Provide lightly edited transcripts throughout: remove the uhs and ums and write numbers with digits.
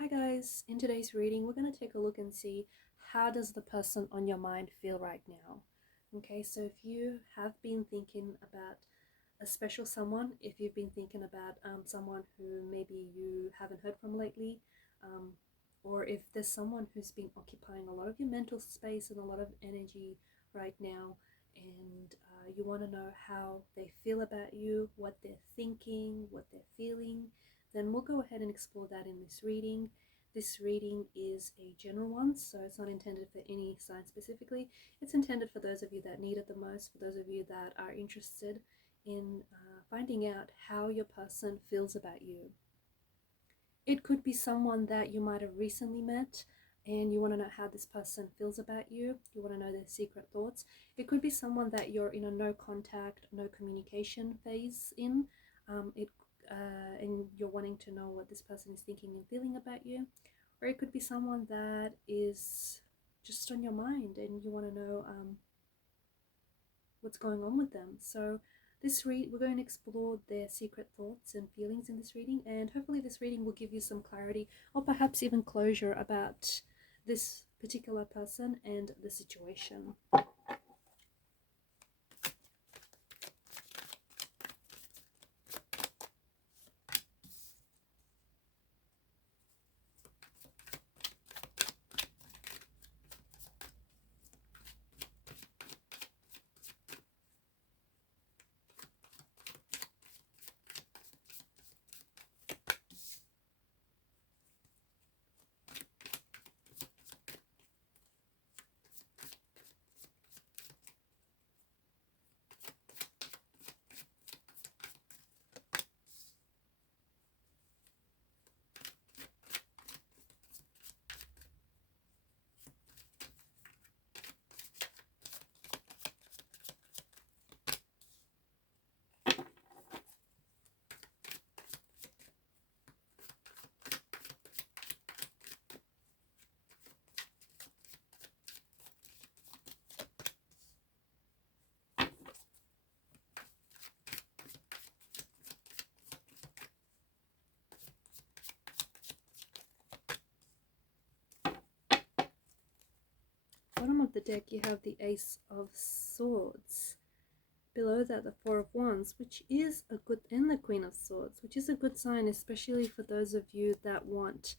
Hi guys, in today's reading we're going to take a look and see how does the person on your mind feel right now. Okay, so if you have been thinking about a special someone, if you've been thinking about someone who maybe you haven't heard from lately, um, or if there's someone who's been occupying a lot of your mental space and a lot of energy right now, and you want to know how they feel about you, what they're thinking, what they're feeling, then we'll go ahead and explore that in this reading. This reading is a general one, so it's not intended for any sign specifically. It's intended for those of you that need it the most, for those of you that are interested in finding out how your person feels about you. It could be someone that you might have recently met and you want to know how this person feels about you. You want to know their secret thoughts. It could be someone that you're in a no contact, no communication phase in. And you're wanting to know what this person is thinking and feeling about you. Or it could be someone that is just on your mind and you want to know what's going on with them. So we're going to explore their secret thoughts and feelings in this reading, and hopefully this reading will give you some clarity or perhaps even closure about this particular person and the situation. Bottom of the deck you have the Ace of Swords. Below that the Four of Wands, which is a good, and the Queen of Swords, which is a good sign, especially for those of you that want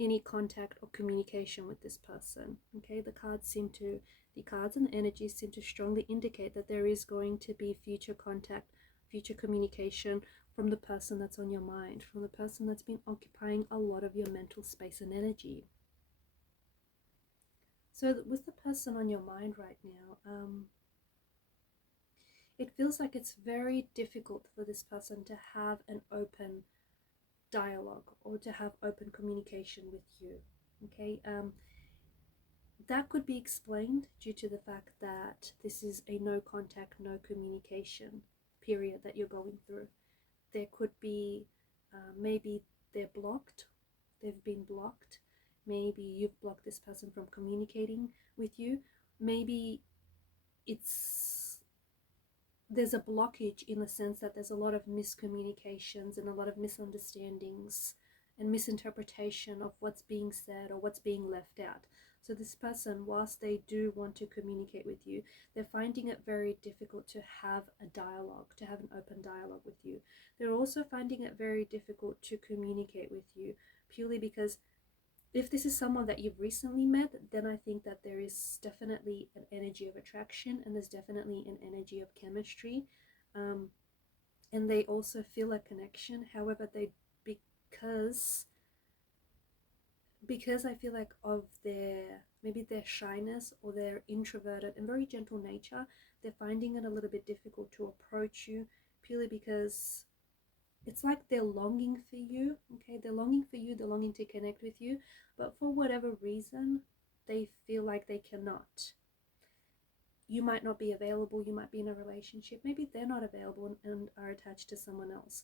any contact or communication with this person. Okay, the cards and the energies seem to strongly indicate that there is going to be future contact, future communication from the person that's on your mind, from the person that's been occupying a lot of your mental space and energy. So with the person on your mind right now, it feels like it's very difficult for this person to have an open dialogue or to have open communication with you. Okay, that could be explained due to the fact that this is a no contact, no communication period that you're going through. There could be maybe they've been blocked. Maybe you've blocked this person from communicating with you. Maybe there's a blockage in the sense that there's a lot of miscommunications and a lot of misunderstandings and misinterpretation of what's being said or what's being left out. So this person, whilst they do want to communicate with you, they're finding it very difficult to have a dialogue, to have an open dialogue with you. They're also finding it very difficult to communicate with you, purely because if this is someone that you've recently met, then I think that there is definitely an energy of attraction and there's definitely an energy of chemistry. And they also feel a connection. However, because I feel like of maybe their shyness or their introverted and very gentle nature, they're finding it a little bit difficult to approach you, purely because it's like they're longing for you. Okay, they're longing for you, they're longing to connect with you, but for whatever reason they feel like they cannot. You might not be available, you might be in a relationship, maybe they're not available and are attached to someone else,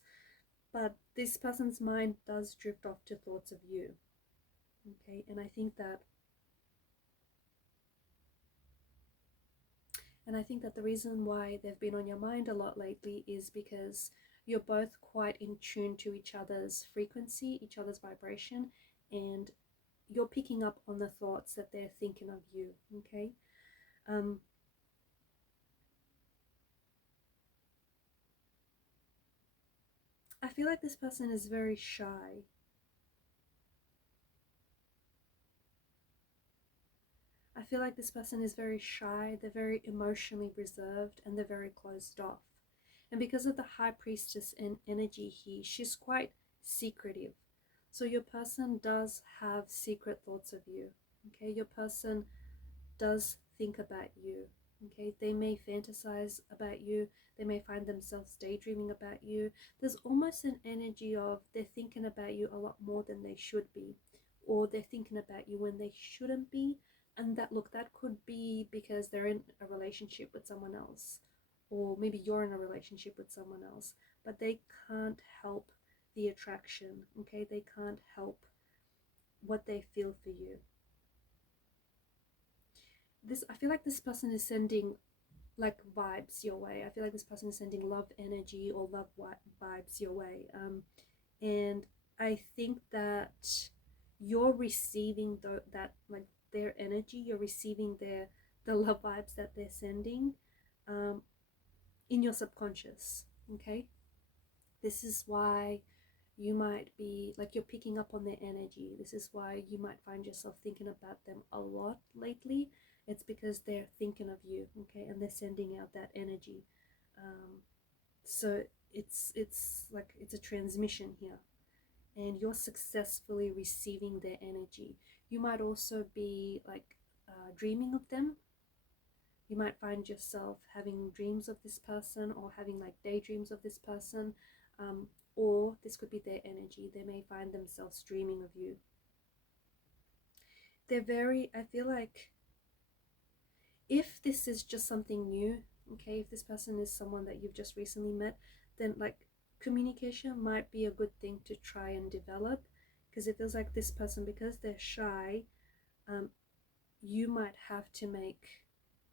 but this person's mind does drift off to thoughts of you. Okay, and I think that the reason why they've been on your mind a lot lately is because you're both quite in tune to each other's frequency, each other's vibration, and you're picking up on the thoughts that they're thinking of you, okay? I feel like this person is very shy. I feel like this person is very shy, they're very emotionally reserved, and they're very closed off. And because of the High Priestess and energy here, she's quite secretive. So your person does have secret thoughts of you, okay? Your person does think about you, okay? They may fantasize about you, they may find themselves daydreaming about you. There's almost an energy of they're thinking about you a lot more than they should be, or they're thinking about you when they shouldn't be. And that, look, that could be because they're in a relationship with someone else, or maybe you're in a relationship with someone else, but they can't help the attraction, okay? They can't help what they feel for you. I feel like this person is sending like vibes your way. I feel like this person is sending love energy or love vibes your way. And I think that you're receiving that, like, their energy, you're receiving the love vibes that they're sending in your subconscious, okay? This is why you might be like, you're picking up on their energy. This is why you might find yourself thinking about them a lot lately. It's because they're thinking of you, okay, and they're sending out that energy. So it's like it's a transmission here, and you're successfully receiving their energy. You might also be like dreaming of them. You might find yourself having dreams of this person, or having like daydreams of this person, or this could be their energy. They may find themselves dreaming of you. They're very, I feel like, if this is just something new, okay, if this person is someone that you've just recently met, then like communication might be a good thing to try and develop, because it feels like this person, because they're shy, you might have to make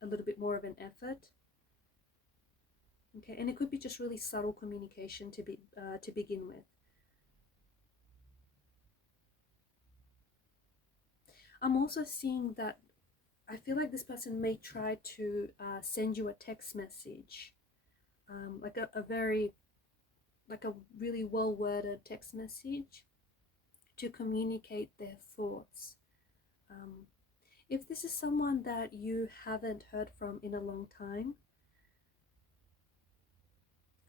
a little bit more of an effort, okay? And it could be just really subtle communication to begin with. I'm also seeing that I feel like this person may try to send you a text message, like a very, like a really well worded text message to communicate their thoughts. If this is someone that you haven't heard from in a long time,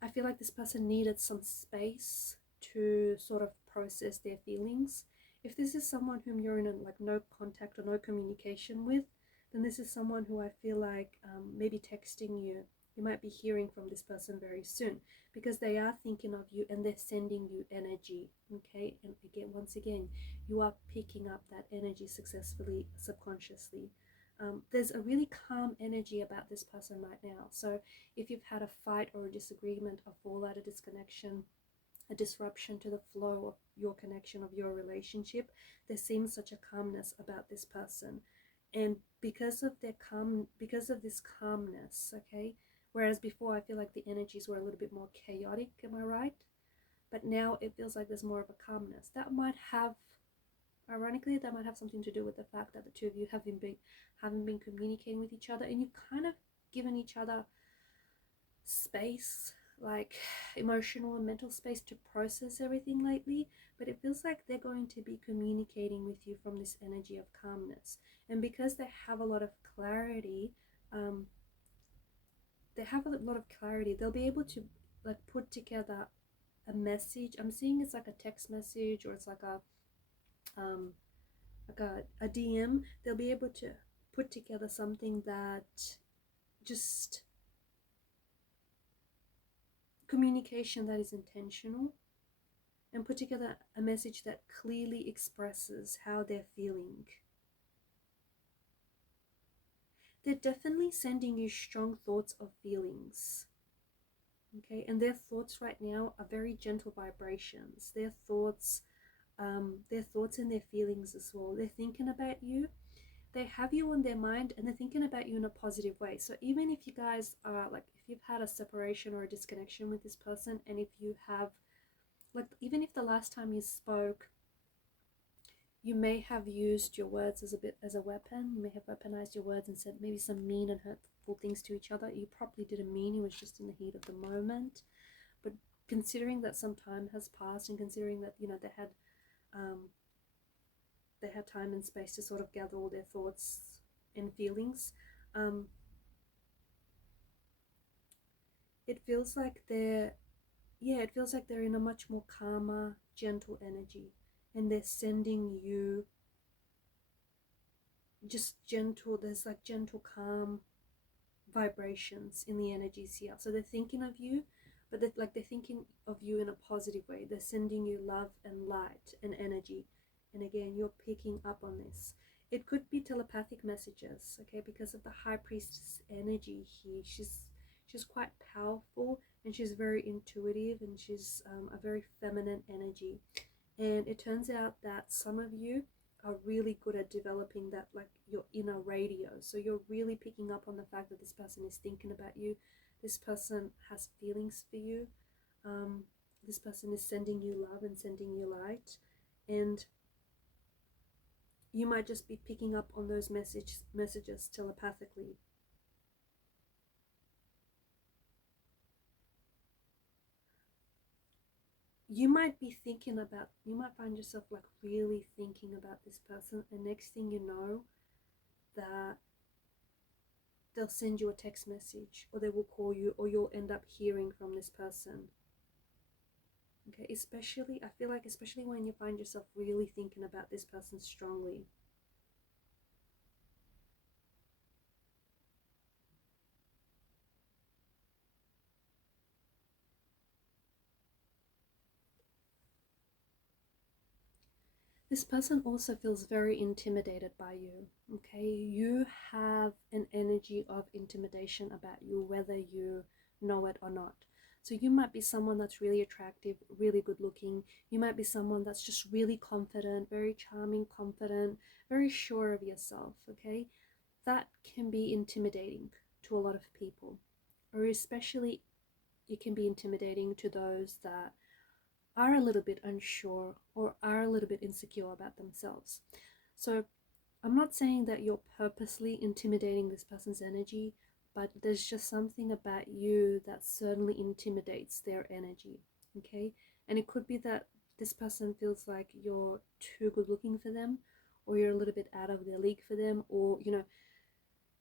I feel like this person needed some space to sort of process their feelings. If this is someone whom you're in like no contact or no communication with, then this is someone who I feel like maybe texting you. You might be hearing from this person very soon, because they are thinking of you and they're sending you energy, okay? And again, once again, you are picking up that energy successfully, subconsciously. There's a really calm energy about this person right now. So if you've had a fight or a disagreement, a fallout, a disconnection, a disruption to the flow of your connection, of your relationship, there seems such a calmness about this person. And because of this calmness, okay, whereas before I feel like the energies were a little bit more chaotic, am I right? But now it feels like there's more of a calmness. That might have, ironically, that might have something to do with the fact that the two of you haven't been communicating with each other, and you've kind of given each other space, like emotional and mental space, to process everything lately. But it feels like they're going to be communicating with you from this energy of calmness. And because they have a lot of clarity, they'll be able to like put together a message. I'm seeing it's like a text message, or it's like a DM. They'll be able to put together something that just communication that is intentional, and put together a message that clearly expresses how they're feeling. They're definitely sending you strong thoughts of feelings, okay? And their thoughts right now are very gentle vibrations. Their thoughts and their feelings as well. They're thinking about you. They have you on their mind, and they're thinking about you in a positive way. So even if you guys are like, if you've had a separation or a disconnection with this person, and if you have, like, even if the last time you spoke You may have used your words as a weapon. You may have weaponized your words and said maybe some mean and hurtful things to each other. You probably didn't mean, it was just in the heat of the moment. But considering that some time has passed, and considering that, you know, they had time and space to sort of gather all their thoughts and feelings, it feels like it feels like they're in a much more calmer, gentle energy, and they're sending you just gentle, there's like gentle, calm vibrations in the energies here. So they're thinking of you, but they're thinking of you in a positive way. They're sending you love and light and energy. And again, you're picking up on this. It could be telepathic messages, okay, because of the high priestess energy here. She's quite powerful, and she's very intuitive, and she's a very feminine energy. And it turns out that some of you are really good at developing that, like your inner radio. So you're really picking up on the fact that this person is thinking about you. This person has feelings for you. This person is sending you love and sending you light. And you might just be picking up on those messages telepathically. You might find yourself like really thinking about this person, and next thing you know, that they'll send you a text message, or they will call you, or you'll end up hearing from this person. Okay, I feel like especially when you find yourself really thinking about this person strongly. This person also feels very intimidated by you, okay? You have an energy of intimidation about you, whether you know it or not. So you might be someone that's really attractive, really good looking. You might be someone that's just really confident, very charming, confident, very sure of yourself, okay? That can be intimidating to a lot of people, or especially it can be intimidating to those that are a little bit unsure or are a little bit insecure about themselves. So I'm not saying that you're purposely intimidating this person's energy, but there's just something about you that certainly intimidates their energy, okay? And it could be that this person feels like you're too good looking for them, or you're a little bit out of their league for them, or, you know,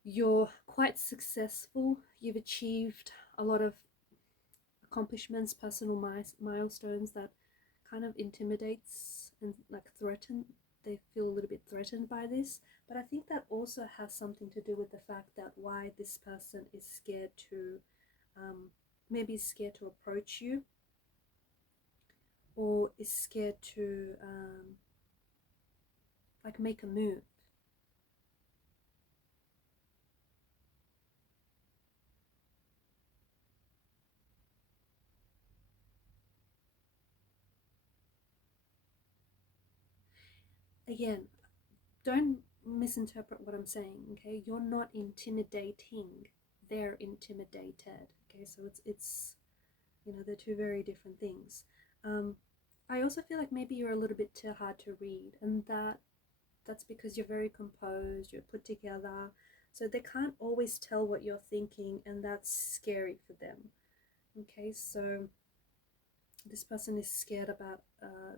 you're quite successful, you've achieved a lot of accomplishments, personal milestones that kind of intimidates and like threaten. They feel a little bit threatened by this. But I think that also has something to do with the fact that why this person is scared to, maybe scared to approach you, or is scared to like make a move. Again, don't misinterpret what I'm saying, okay? You're not intimidating, they're intimidated, okay? So it's you know, they're two very different things. I also feel like maybe you're a little bit too hard to read, and that's because you're very composed, you're put together, so they can't always tell what you're thinking, and that's scary for them. Okay, so this person is scared about,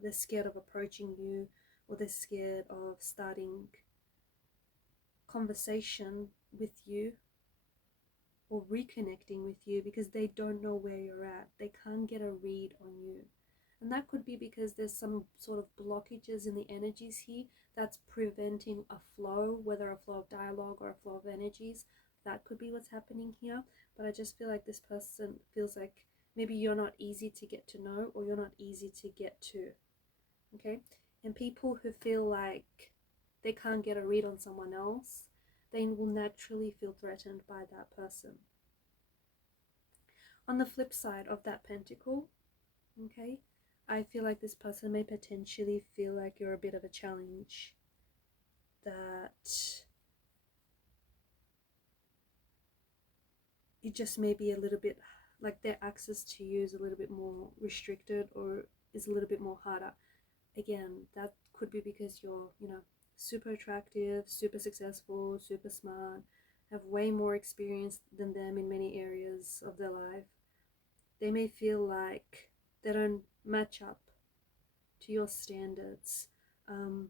they're scared of approaching you, or they're scared of starting conversation with you or reconnecting with you because they don't know where you're at. They can't get a read on you. And that could be because there's some sort of blockages in the energies here that's preventing a flow, whether a flow of dialogue or a flow of energies. That could be what's happening here. But I just feel like this person feels like maybe you're not easy to get to know, or you're not easy to get to. Okay? And people who feel like they can't get a read on someone else, they will naturally feel threatened by that person. On the flip side of that pentacle, okay, I feel like this person may potentially feel like you're a bit of a challenge, that it just may be a little bit like their access to you is a little bit more restricted, or is a little bit more harder. Again, that could be because you're, you know, super attractive, super successful, super smart, have way more experience than them in many areas of their life. They may feel like they don't match up to your standards. And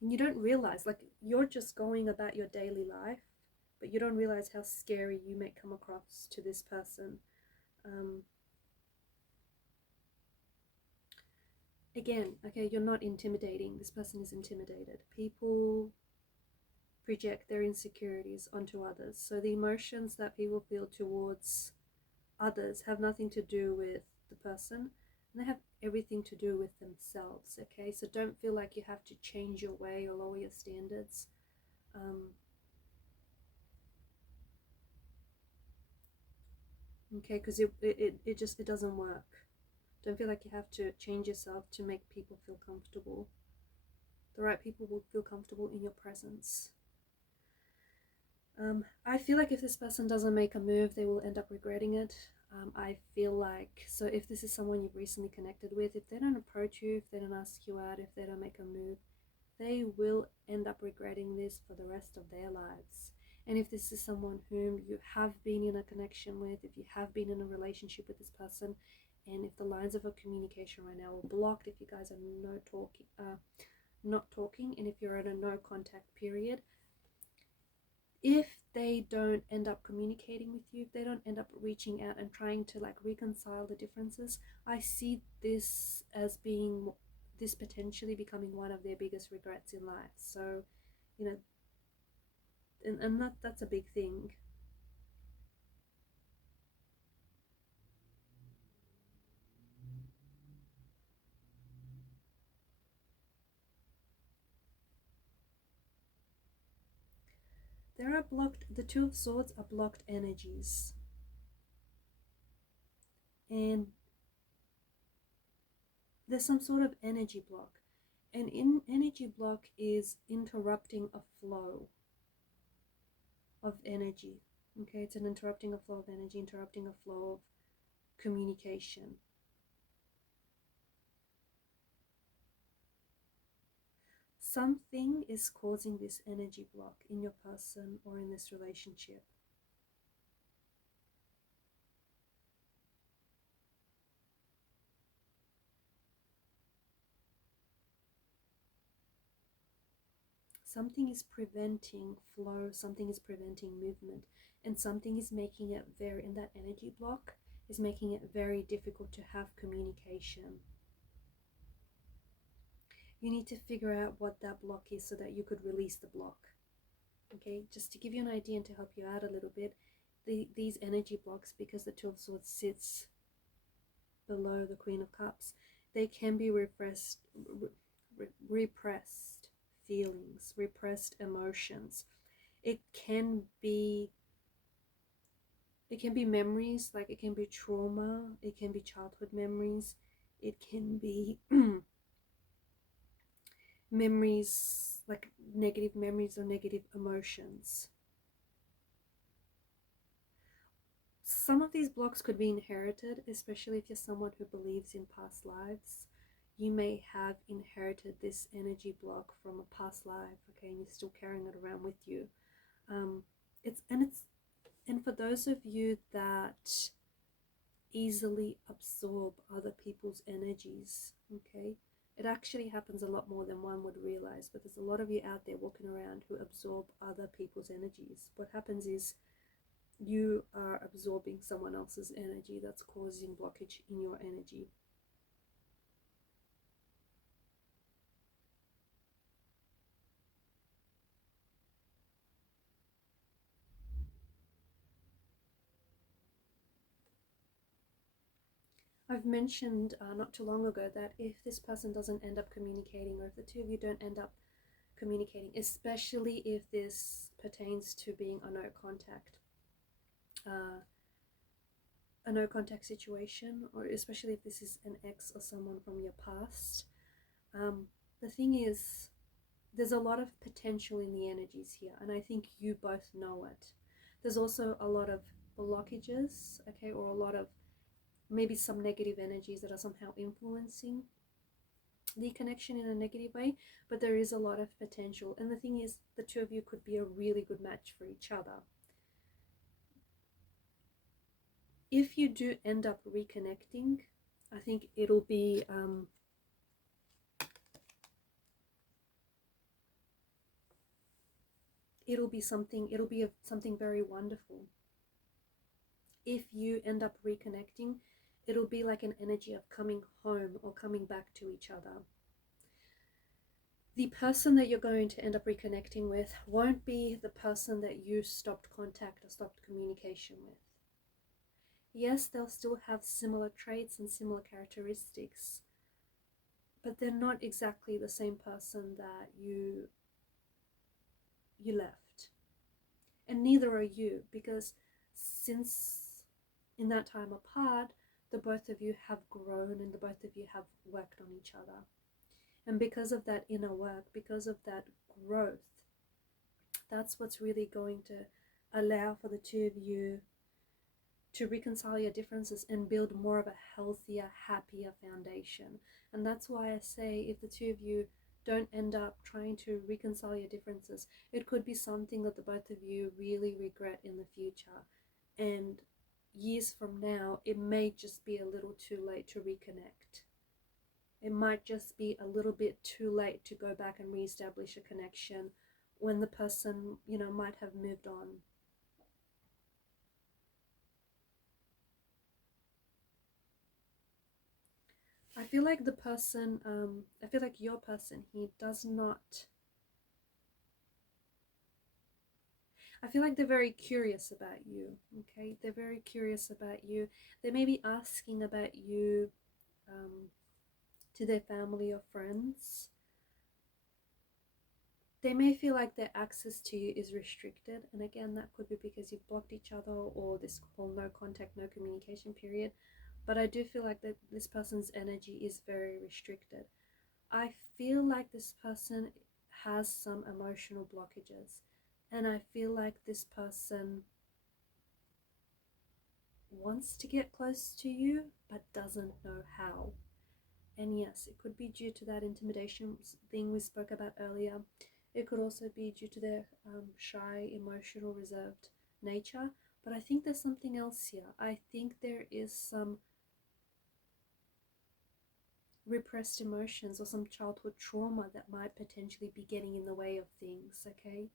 you don't realize, like, you're just going about your daily life, but you don't realize how scary you may come across to this person. Again, okay, you're not intimidating. This person is intimidated. People project their insecurities onto others. So the emotions that people feel towards others have nothing to do with the person, and they have everything to do with themselves. Okay, so don't feel like you have to change your way or lower your standards. Okay, because it doesn't work. Don't feel like you have to change yourself to make people feel comfortable. The right people will feel comfortable in your presence. I feel like if this person doesn't make a move, they will end up regretting it. I feel like, so if this is someone you've recently connected with, if they don't approach you, if they don't ask you out, if they don't make a move, they will end up regretting this for the rest of their lives. And if this is someone whom you have been in a connection with, if you have been in a relationship with this person, and if the lines of a communication right now are blocked, if you guys are not talking, and if you're in a no contact period, if they don't end up communicating with you, if they don't end up reaching out and trying to like reconcile the differences, I see this as being, this potentially becoming one of their biggest regrets in life. So, you know, and that's a big thing. There are blocked, the Two of Swords are blocked energies. And there's some sort of energy block. And in energy block is interrupting a flow of energy. Okay, it's an interrupting a flow of energy, interrupting a flow of communication. Something is causing this energy block in your person or in this relationship. Something is preventing flow, something is preventing movement, and something is making it very, and that energy block is making it very difficult to have communication. You need to figure out what that block is so that you could release the block. Okay, just to give you an idea and to help you out a little bit, these energy blocks, because the Two of Swords sits below the Queen of Cups, they can be repressed feelings, repressed emotions. It can be memories, like it can be trauma, it can be childhood memories, it can be memories, like negative memories or negative emotions. Some of these blocks could be inherited, especially if you're someone who believes in past lives. You may have inherited this energy block from a past life, okay, and you're still carrying it around with you. And for those of you that easily absorb other people's energies, okay, it actually happens a lot more than one would realize, but there's a lot of you out there walking around who absorb other people's energies. What happens is you are absorbing someone else's energy that's causing blockage in your energy. I've mentioned not too long ago that if this person doesn't end up communicating, or if the two of you don't end up communicating, especially if this pertains to being a no contact situation, or especially if this is an ex or someone from your past, the thing is, there's a lot of potential in the energies here, and I think you both know it. There's also a lot of blockages, okay, or a lot of maybe some negative energies that are somehow influencing the connection in a negative way, but there is a lot of potential. And the thing is, the two of you could be a really good match for each other. If you do end up reconnecting, I think it'll be something very wonderful. If you end up reconnecting, it'll be like an energy of coming home or coming back to each other. The person that you're going to end up reconnecting with won't be the person that you stopped contact or stopped communication with. Yes, they'll still have similar traits and similar characteristics, but they're not exactly the same person that you left. And neither are you, because since in that time apart, the both of you have grown and the both of you have worked on each other. And because of that inner work, because of that growth, that's what's really going to allow for the two of you to reconcile your differences and build more of a healthier, happier foundation. And that's why I say, if the two of you don't end up trying to reconcile your differences, it could be something that the both of you really regret in the future. And years from now, it may just be a little too late to reconnect. It might just be a little bit too late to go back and reestablish a connection when the person, might have moved on. I feel like your person, he does not, I feel like they're very curious about you, okay? They're very curious about you. They may be asking about you to their family or friends. They may feel like their access to you is restricted. And again, that could be because you've blocked each other, or this whole no contact, no communication period. But I do feel like that this person's energy is very restricted. I feel like this person has some emotional blockages. And I feel like this person wants to get close to you, but doesn't know how. And yes, it could be due to that intimidation thing we spoke about earlier. It could also be due to their shy, emotional, reserved nature. But I think there's something else here. I think there is some repressed emotions or some childhood trauma that might potentially be getting in the way of things, okay?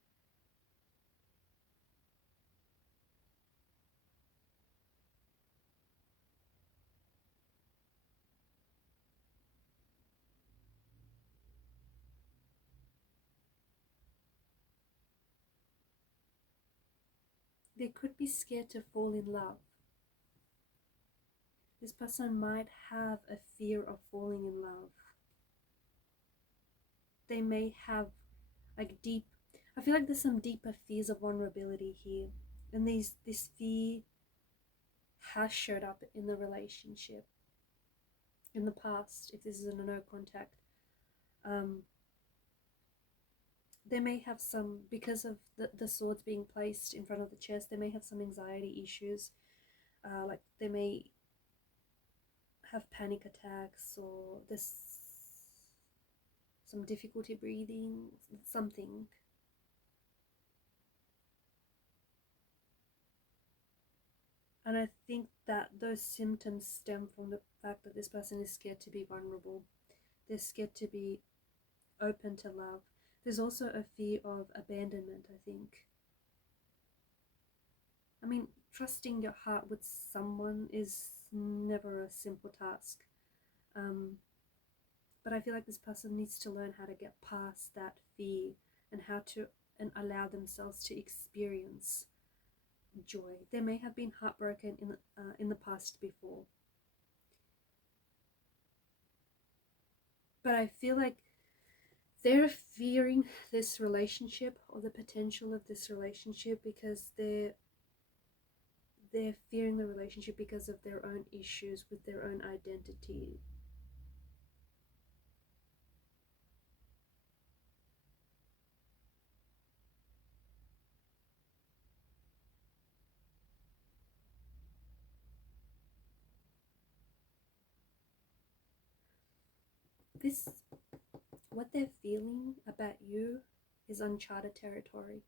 They could be scared to fall in love. This person might have a fear of falling in love. They may have I feel like there's some deeper fears of vulnerability here. And this fear has showed up in the relationship in the past, if this is in a no contact. They may have some, because of the swords being placed in front of the chest, they may have some anxiety issues. Like they may have panic attacks, or there's some difficulty breathing, something. And I think that those symptoms stem from the fact that this person is scared to be vulnerable. They're scared to be open to love. There's also a fear of abandonment, I think. I mean, trusting your heart with someone is never a simple task. But I feel like this person needs to learn how to get past that fear and allow themselves to experience joy. They may have been heartbroken in the past before. But I feel like they're fearing this relationship, or the potential of this relationship, because they're fearing the relationship because of their own issues with their own identity. this, what they're feeling about you is uncharted territory.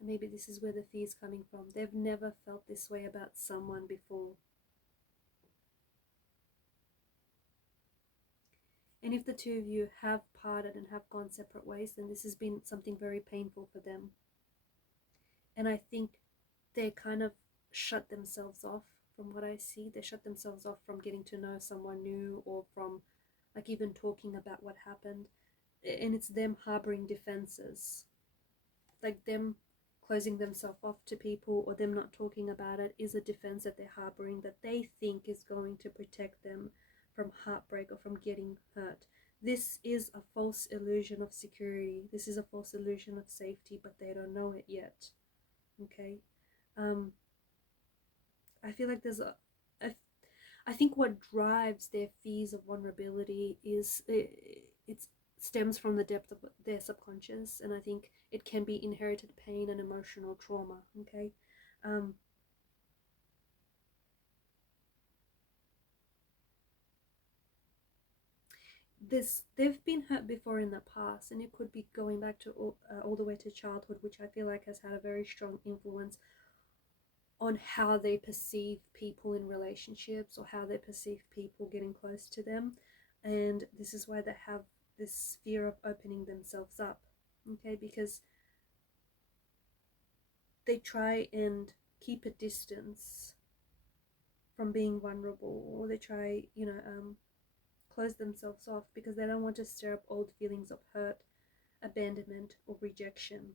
And maybe this is where the fear is coming from. They've never felt this way about someone before. And if the two of you have parted and have gone separate ways, then this has been something very painful for them. And I think they kind of shut themselves off from what I see. They shut themselves off from getting to know someone new, or from like even talking about what happened. And it's them harboring defenses. Like them closing themselves off to people, or them not talking about it, is a defense that they're harboring, that they think is going to protect them from heartbreak or from getting hurt. This is a false illusion of security. This is a false illusion of safety, but they don't know it yet. Okay. I feel like there's I think what drives their fears of vulnerability is it stems from the depth of their subconscious, and I think it can be inherited pain and emotional trauma. Okay. They've been hurt before in the past, and it could be going back to all the way to childhood, which I feel like has had a very strong influence on how they perceive people in relationships, or how they perceive people getting close to them. And this is why they have this fear of opening themselves up. Okay, because they try and keep a distance from being vulnerable, or they try, close themselves off because they don't want to stir up old feelings of hurt, abandonment, or rejection.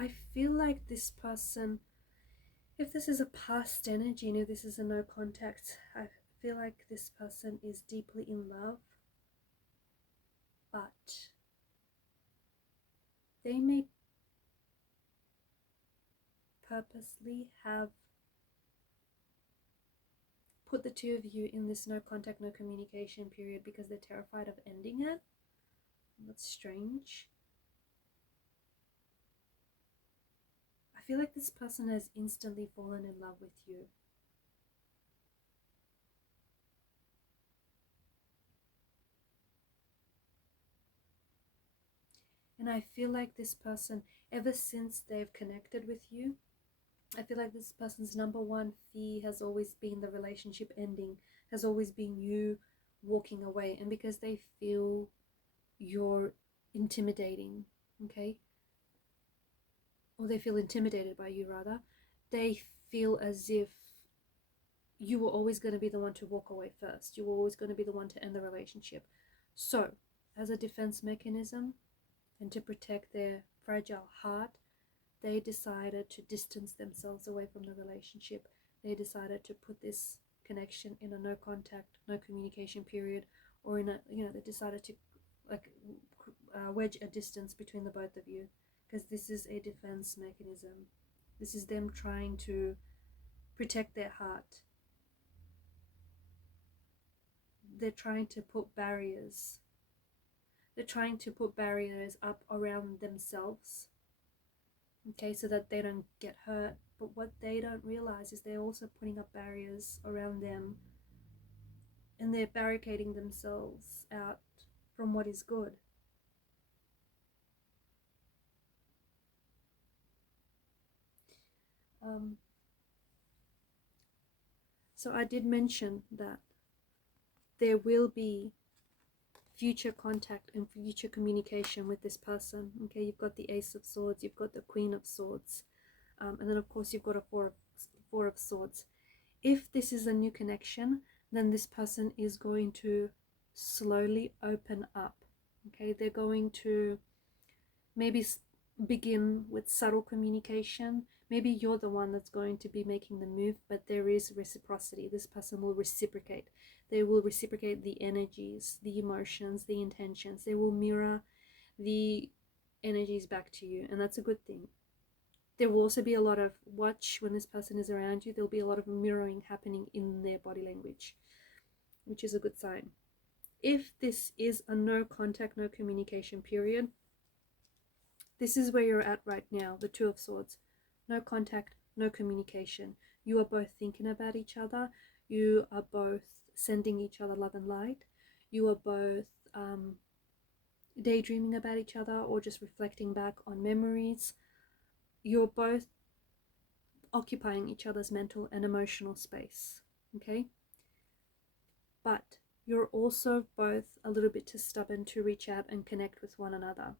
I feel like this person, if this is a past energy, and if this is a no contact, I feel like this person is deeply in love, but they may purposely have put the two of you in this no contact, no communication period because they're terrified of ending it. That's strange. I feel like this person has instantly fallen in love with you. And I feel like this person, ever since they've connected with you, I feel like this person's number one fear has always been the relationship ending, has always been you walking away. And because they feel you're intimidating, okay, or they feel intimidated by you rather, they feel as if you were always going to be the one to walk away first. You were always going to be the one to end the relationship. So, as a defense mechanism and to protect their fragile heart, they decided to distance themselves away from the relationship. They decided to put this connection in a no contact, no communication period, or in a, they decided to like wedge a distance between the both of you, because this is a defense mechanism. This is them trying to protect their heart. They're trying to put barriers. They're trying to put barriers up around themselves, okay, so that they don't get hurt. But what they don't realize is they're also putting up barriers around them, and they're barricading themselves out from what is good. So I did mention that there will be future contact and future communication with this person. Okay, you've got the Ace of Swords, you've got the Queen of Swords, and then of course you've got a Four of Swords. If this is a new connection, then this person is going to slowly open up. Okay, they're going to maybe begin with subtle communication. Maybe you're the one that's going to be making the move, but there is reciprocity. This person will reciprocate. They will reciprocate the energies, the emotions, the intentions. They will mirror the energies back to you, and that's a good thing. There will also be a lot of, watch when this person is around you, there'll be a lot of mirroring happening in their body language, which is a good sign. If this is a no contact, no communication period, this is where you're at right now, the Two of Swords. No contact, no communication. You are both thinking about each other. You are both sending each other love and light. You are both daydreaming about each other or just reflecting back on memories. You're both occupying each other's mental and emotional space, okay? But you're also both a little bit too stubborn to reach out and connect with one another.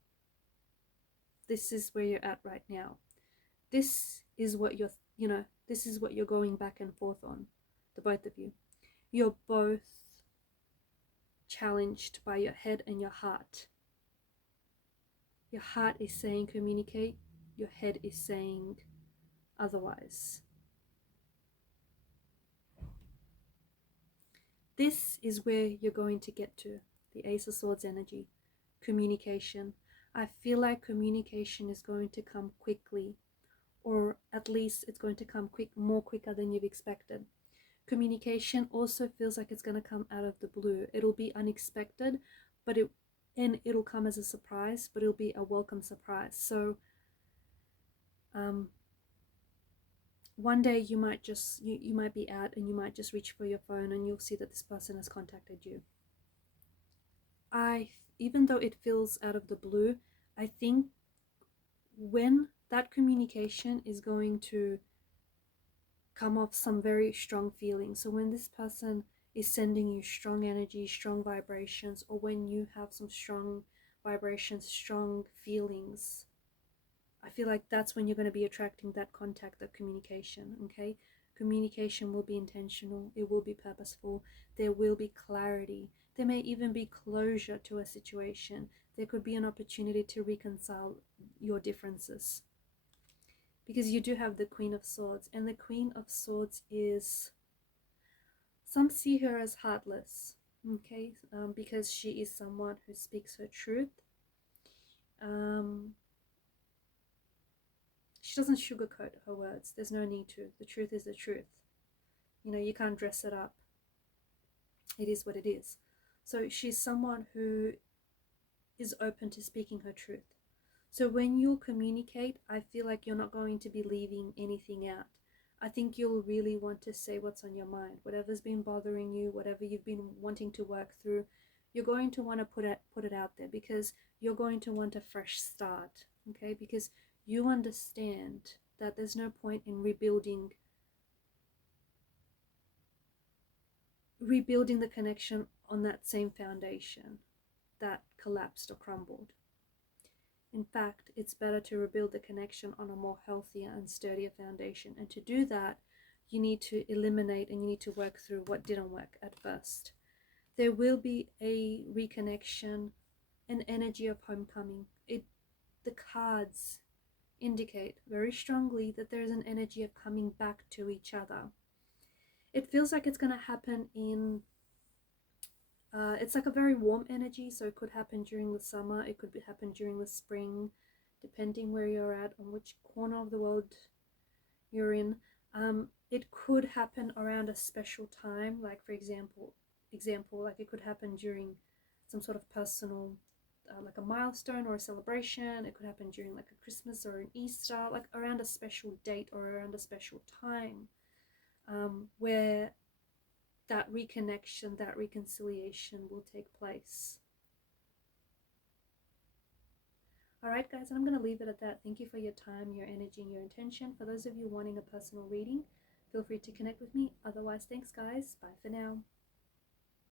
This is where you're at right now. This is what this is what you're going back and forth on, the both of you. You're both challenged by your head and your heart. Your heart is saying communicate, your head is saying otherwise. This is where you're going to get to, the Ace of Swords energy, communication. I feel like communication is going to come quickly, or at least it's going to come more quicker than you've expected. Communication also feels like it's going to come out of the blue. It'll be unexpected, but it'll come as a surprise, but it'll be a welcome surprise. So one day you might just you might be out and you might just reach for your phone and you'll see that this person has contacted you. Even though it feels out of the blue, I think when that communication is going to come off some very strong feelings. So when this person is sending you strong energy, strong vibrations, or when you have some strong vibrations, strong feelings, I feel like that's when you're going to be attracting that contact, that communication, okay? Communication will be intentional, it will be purposeful, there will be clarity, there may even be closure to a situation, there could be an opportunity to reconcile your differences. Because you do have the Queen of Swords, and the Queen of Swords is, some see her as heartless, okay, because she is someone who speaks her truth. She doesn't sugarcoat her words. There's no need to. The truth is the truth. You know, you can't dress it up. It is what it is. So she's someone who is open to speaking her truth. So when you communicate, I feel like you're not going to be leaving anything out. I think you'll really want to say what's on your mind. Whatever's been bothering you, whatever you've been wanting to work through, you're going to want to put it out there, because you're going to want a fresh start, okay? Because you understand that there's no point in rebuilding the connection on that same foundation that collapsed or crumbled. In fact, it's better to rebuild the connection on a more healthier and sturdier foundation. And to do that, you need to eliminate and you need to work through what didn't work at first. There will be a reconnection, an energy of homecoming. The cards indicate very strongly that there is an energy of coming back to each other. It feels like it's going to happen in it's like a very warm energy, so it could happen during the summer, it could happen during the spring, depending where you're at, on which corner of the world you're in. It could happen around a special time, like for example, like it could happen during some sort of personal like a milestone or a celebration. It could happen during like a Christmas or an Easter, like around a special date or around a special time, where that reconnection, that reconciliation will take place. Alright guys, I'm going to leave it at that. Thank you for your time, your energy, and your intention. For those of you wanting a personal reading, feel free to connect with me. Otherwise, thanks guys. Bye for now.